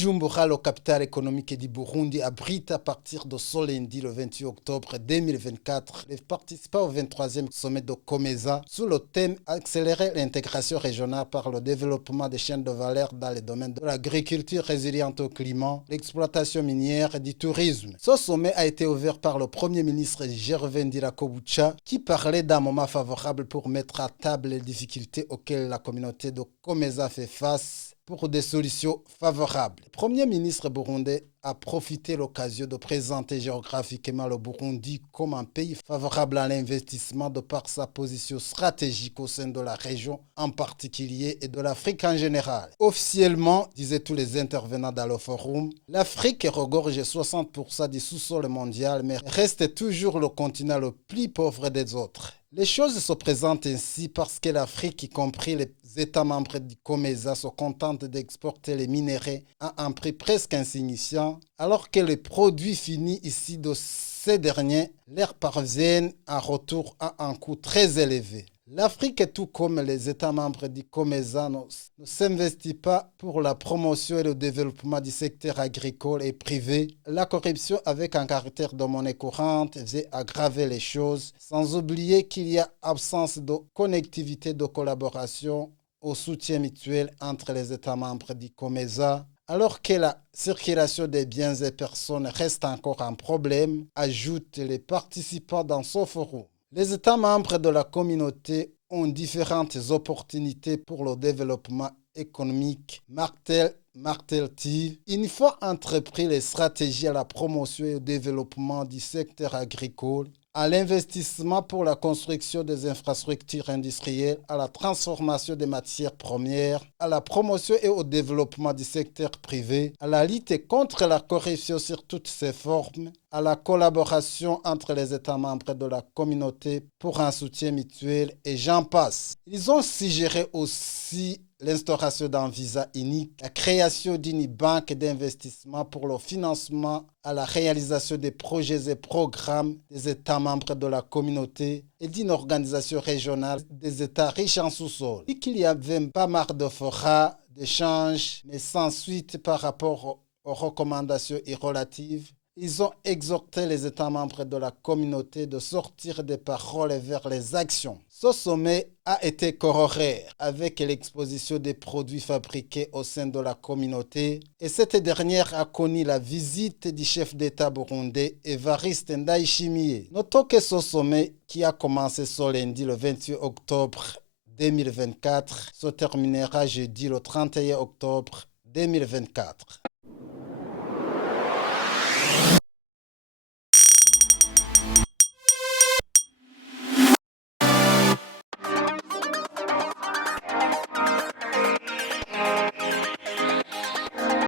Bujumbura, la capitale économique du Burundi, abrite à partir de ce lundi, le 28 octobre 2024, les participants au 23e sommet de Comesa sous le thème Accélérer l'intégration régionale par le développement des chaînes de valeur dans les domaines de l'agriculture résiliente au climat, l'exploitation minière et du tourisme. Ce sommet a été ouvert par le Premier ministre Gervais Ndirakobucha qui parlait d'un moment favorable pour mettre à table les difficultés auxquelles la communauté de Comesa fait face pour des solutions favorables. Le Premier ministre burundais a profité de l'occasion de présenter géographiquement le Burundi comme un pays favorable à l'investissement de par sa position stratégique au sein de la région en particulier et de l'Afrique en général. Officiellement, disaient tous les intervenants dans le forum, l'Afrique regorge 60% du sous-sol mondial mais reste toujours le continent le plus pauvre des autres. Les choses se présentent ainsi parce que l'Afrique, y compris les États membres du COMESA, se contentent d'exporter les minéraux à un prix presque insignifiant, alors que les produits finis ici de ces derniers leur parviennent en retour à un coût très élevé. L'Afrique, tout comme les États membres du COMESA, ne s'investit pas pour la promotion et le développement du secteur agricole et privé. La corruption avec un caractère de monnaie courante vient aggraver les choses, sans oublier qu'il y a absence de connectivité, de collaboration au soutien mutuel entre les États membres du COMESA. Alors que la circulation des biens et personnes reste encore un problème, ajoutent les participants dans ce forum. Les États membres de la communauté ont différentes opportunités pour le développement économique, martèle-t-il. Une fois entrepris les stratégies à la promotion et au développement du secteur agricole, à l'investissement pour la construction des infrastructures industrielles, à la transformation des matières premières, à la promotion et au développement du secteur privé, à la lutte contre la corruption sur toutes ses formes, à la collaboration entre les États membres de la communauté pour un soutien mutuel et j'en passe. Ils ont suggéré aussi l'instauration d'un visa unique, la création d'une banque d'investissement pour le financement à la réalisation des projets et programmes des États membres de la communauté et d'une organisation régionale des États riches en sous-sol. Et qu'il y avait pas mal de forats, d'échanges, mais sans suite par rapport aux recommandations irrelatives. Ils ont exhorté les États membres de la communauté de sortir des paroles vers les actions. Ce sommet a été corroboré avec l'exposition des produits fabriqués au sein de la communauté et cette dernière a connu la visite du chef d'État burundais Evariste Ndayishimiye. Notons que ce sommet qui a commencé ce lundi le 28 octobre 2024 se terminera jeudi le 31 octobre 2024.